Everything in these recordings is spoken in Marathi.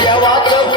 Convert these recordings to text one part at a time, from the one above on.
देवा प्रभु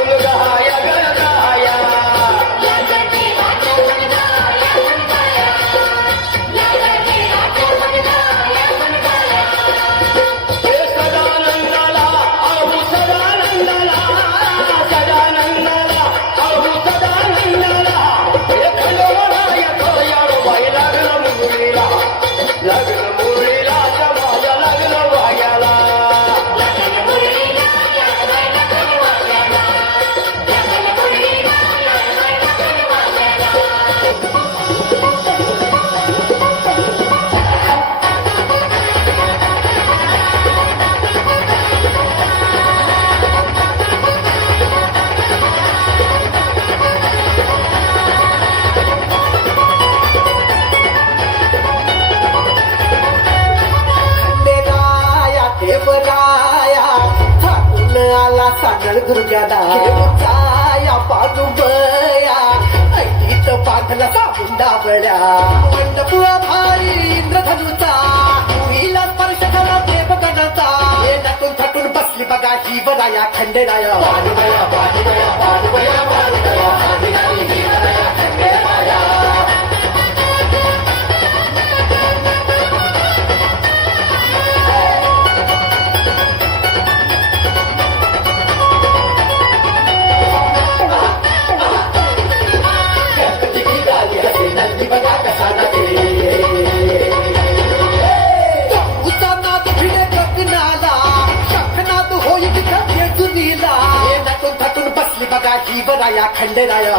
दुर्ग्याला या पादुबया ऐकीत पाठला साबून डाबळ्या मंडपुळा भारी इंद्रधनुचा हिला स्पर्श करा प्रेम हे नटून थटून बसली बघा बराया खंडेराया. पाडुबया पाडुबया पाडुबया पाडुबया पाडुबया ही या बराया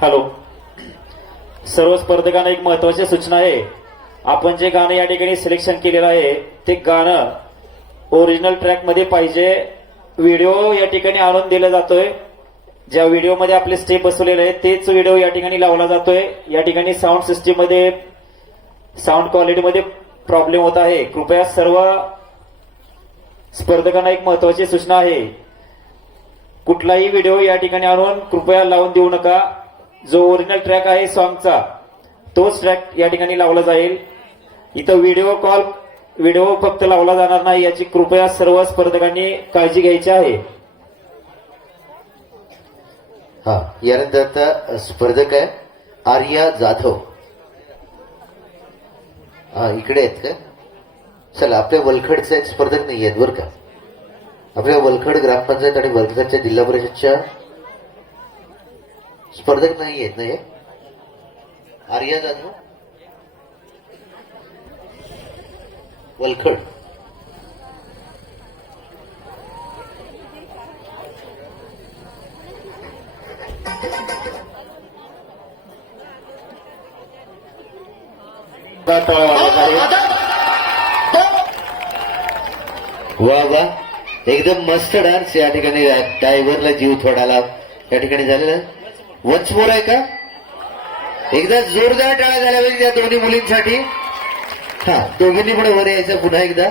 हॅलो. सर्व स्पर्धकांना एक महत्वाची सूचना आहे. आपण जे गाणं या ठिकाणी सिलेक्शन केलेलं आहे ते गाणं ओरिजिनल ट्रॅकमध्ये पाहिजे. व्हिडिओ या ठिकाणी आणून दिला जातोय. ज्या व्हिडिओमध्ये आपले स्टेप बसवलेले आहेत तेच व्हिडिओ या ठिकाणी लावला जातोय. या ठिकाणी साऊंड सिस्टीममध्ये साऊंड क्वालिटीमध्ये प्रॉब्लेम होत आहे. कृपया सर्व स्पर्धकांना एक महत्वाची सूचना आहे. कुठलाही व्हिडिओ या ठिकाणी आणून कृपया लावून देऊ नका. जो ओरिजिनल ट्रॅक आहे सॉन्गचा तोच ट्रॅक या ठिकाणी लावला जाईल. इथं व्हिडिओ कॉल व्हिडिओ फक्त लावला जाणार नाही याची कृपया सर्व स्पर्धकांनी काळजी घ्यायची आहे. हा यानंतर आता स्पर्धक आहे आर्या जाधव. हा इकडे आहेत का? चला आपल्या वलखडचे एक स्पर्धक नाही आहेत बरं का. आपल्या वलखड ग्रामपंचायत आणि वलखडच्या जिल्हा परिषदच्या स्पर्धक नाही आहेत ना हे? आर्या जाधव? वलखड? वा वा. एकदम मस्त डान्स या ठिकाणी. डायव्हरला जीव थोडाला. या ठिकाणी झालेला. वन्स फोर आहे का? एकदा जोरदार टाळा झाल्या पाहिजे त्या दोन्ही मुलींसाठी. हा दोघींनी पण वर यायचं पुन्हा एकदा.